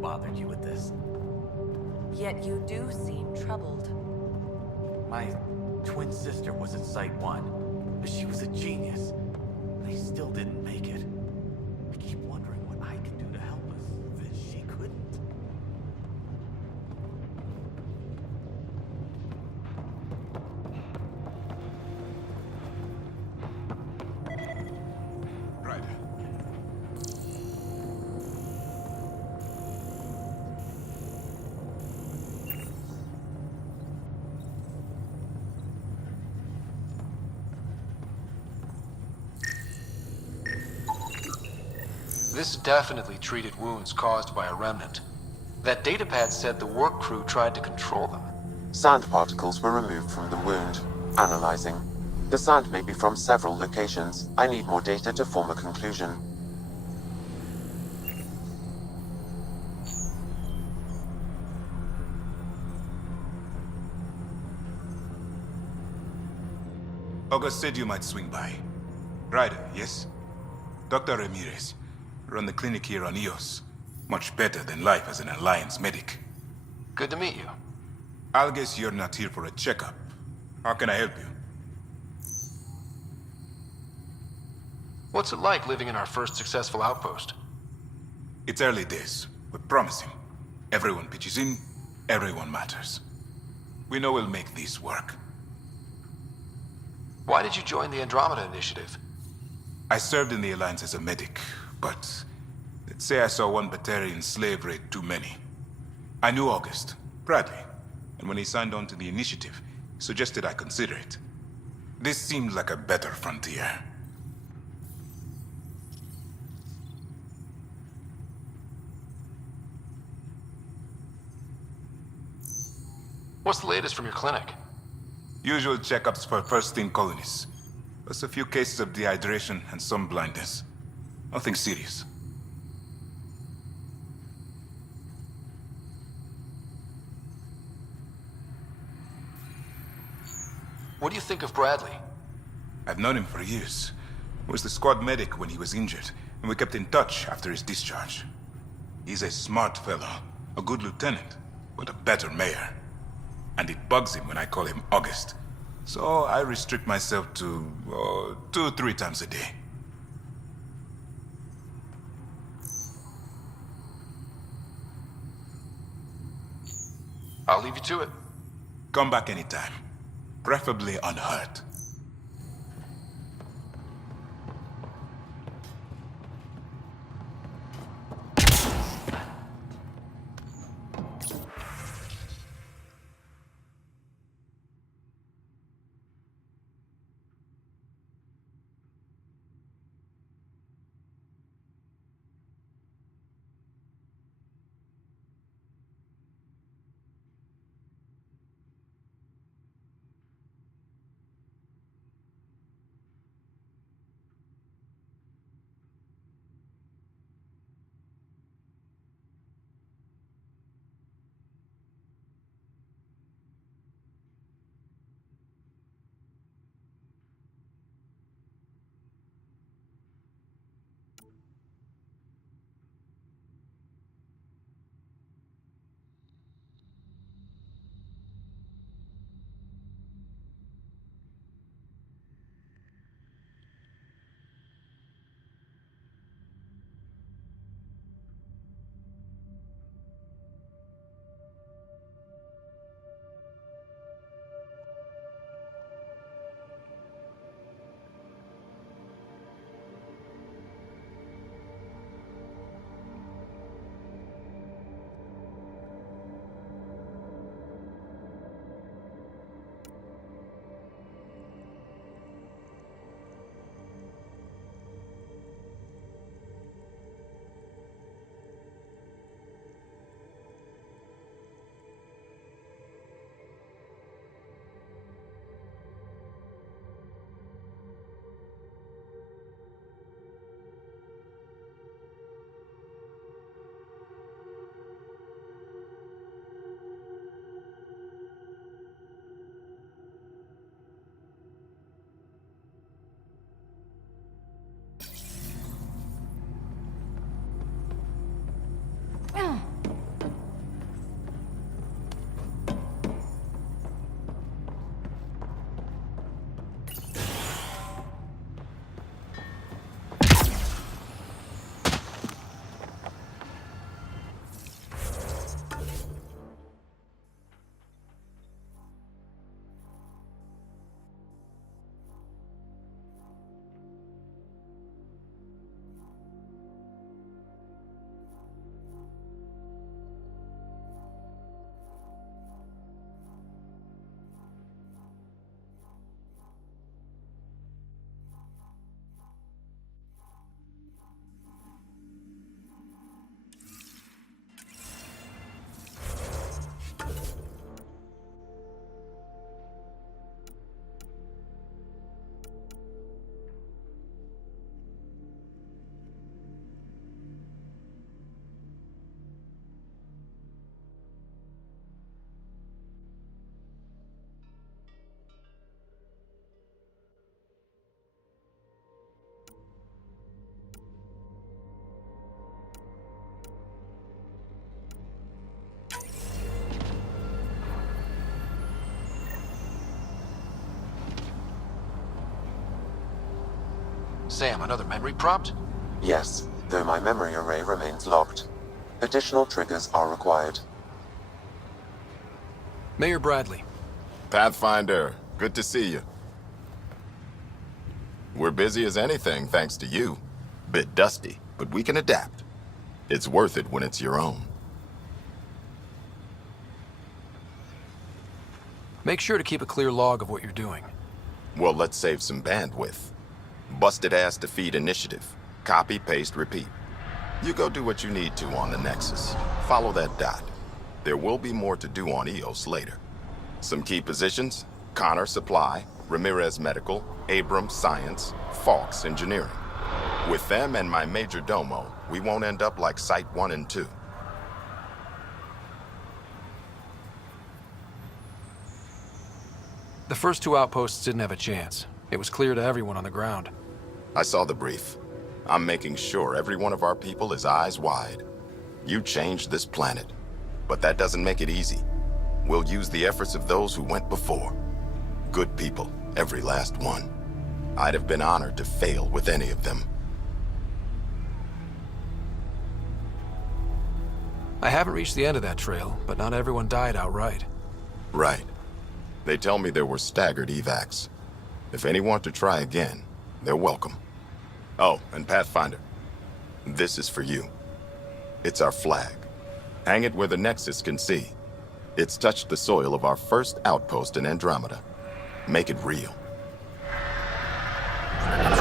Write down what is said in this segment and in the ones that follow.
bothered you with this. Yet you do seem troubled. My twin sister was at Site 1, but she was a genius. They still didn't make it. I keep wondering what I can do to help us that she couldn't. Right. This definitely treated wounds caused by a remnant. That datapad said the work crew tried to control them. Sand particles were removed from the wound. Analyzing. The sand may be from several locations. I need more data to form a conclusion. August said you might swing by. Ryder, yes? Dr. Ramirez. Run the clinic here on EOS. Much better than life as an Alliance medic. Good to meet you. I'll guess you're not here for a checkup. How can I help you? What's it like living in our first successful outpost? It's early days, but promising. Everyone pitches in, everyone matters. We know we'll make this work. Why did you join the Andromeda initiative? I served in the Alliance as a medic, but let's say I saw one Batarian slave raid too many. I knew August, Bradley, and when he signed on to the initiative, he suggested I consider it. This seemed like a better frontier. What's the latest from your clinic? Usual checkups for first-in colonists. Plus a few cases of dehydration and some blindness. Nothing serious. What do you think of Bradley? I've known him for years. Was the squad medic when he was injured, and we kept in touch after his discharge. He's a smart fellow, a good lieutenant, but a better mayor. And it bugs him when I call him August. So I restrict myself to 2-3 times a day. I'll leave you to it. Come back anytime. Preferably unhurt. Sam, another memory prompt? Yes, though my memory array remains locked. Additional triggers are required. Mayor Bradley. Pathfinder, good to see you. We're busy as anything, thanks to you. Bit dusty, but we can adapt. It's worth it when it's your own. Make sure to keep a clear log of what you're doing. Well, let's save some bandwidth. Busted ass defeat initiative. Copy, paste, repeat. You go do what you need to on the Nexus. Follow that dot. There will be more to do on EOS later. Some key positions: Connor Supply, Ramirez Medical, Abrams Science, Fawkes Engineering. With them and my major domo, we won't end up like Site 1 and 2. The first two outposts didn't have a chance. It was clear to everyone on the ground. I saw the brief. I'm making sure every one of our people is eyes wide. You changed this planet, but that doesn't make it easy. We'll use the efforts of those who went before. Good people, every last one. I'd have been honored to fail with any of them. I haven't reached the end of that trail, but not everyone died outright. Right. They tell me there were staggered evacs. If any want to try again, they're welcome. Oh, and Pathfinder, this is for you. It's our flag. Hang it where the Nexus can see. It's touched the soil of our first outpost in Andromeda. Make it real. Head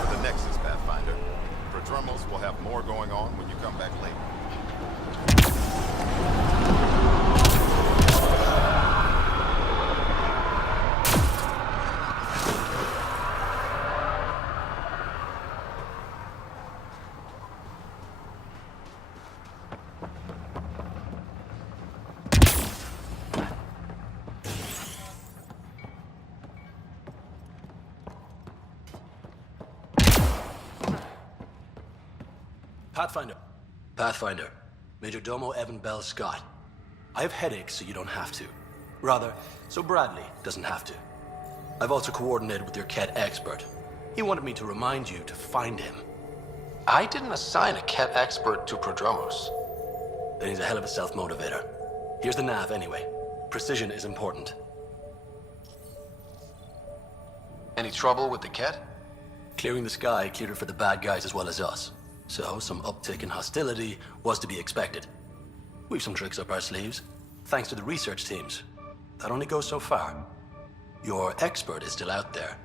for the Nexus, Pathfinder. Prodromos will have more going on when you come back later. Pathfinder. Pathfinder. Major Domo Evan Bell Scott. I have headaches, so you don't have to. Rather, so Bradley doesn't have to. I've also coordinated with your Ket expert. He wanted me to remind you to find him. I didn't assign a Ket expert to Prodromos. Then he's a hell of a self-motivator. Here's the nav anyway. Precision is important. Any trouble with the Ket? Clearing the sky cleared it for the bad guys as well as us. So, some uptick in hostility was to be expected. We've some tricks up our sleeves, thanks to the research teams. That only goes so far. Your expert is still out there.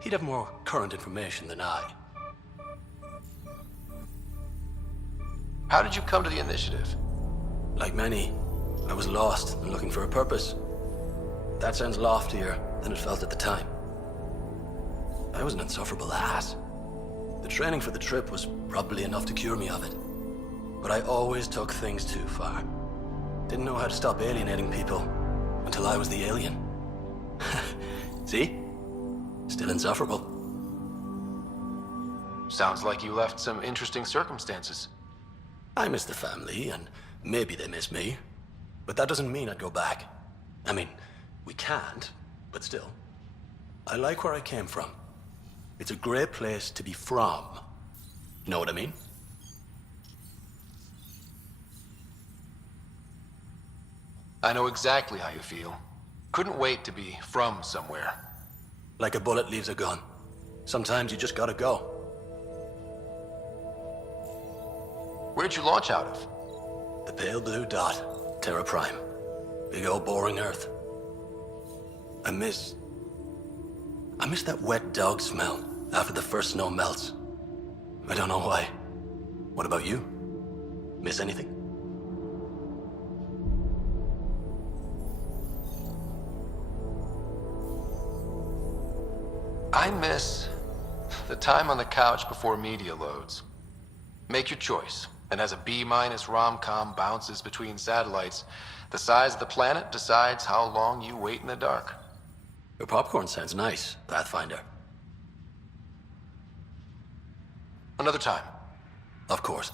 He'd have more current information than I. How did you come to the initiative? Like many, I was lost and looking for a purpose. That sounds loftier than it felt at the time. I was an insufferable ass. The training for the trip was probably enough to cure me of it. But I always took things too far. Didn't know how to stop alienating people until I was the alien. See? Still insufferable. Sounds like you left some interesting circumstances. I miss the family, and maybe they miss me. But that doesn't mean I'd go back. I mean, we can't, but still. I like where I came from. It's a great place to be from. Know what I mean? I know exactly how you feel. Couldn't wait to be from somewhere. Like a bullet leaves a gun. Sometimes you just gotta go. Where'd you launch out of? The pale blue dot, Terra Prime. Big old boring Earth. I miss that wet dog smell after the first snow melts. I don't know why. What about you? Miss anything? I miss the time on the couch before media loads. Make your choice, and as a B- rom-com bounces between satellites, the size of the planet decides how long you wait in the dark. Your popcorn sounds nice, Pathfinder. Another time. Of course.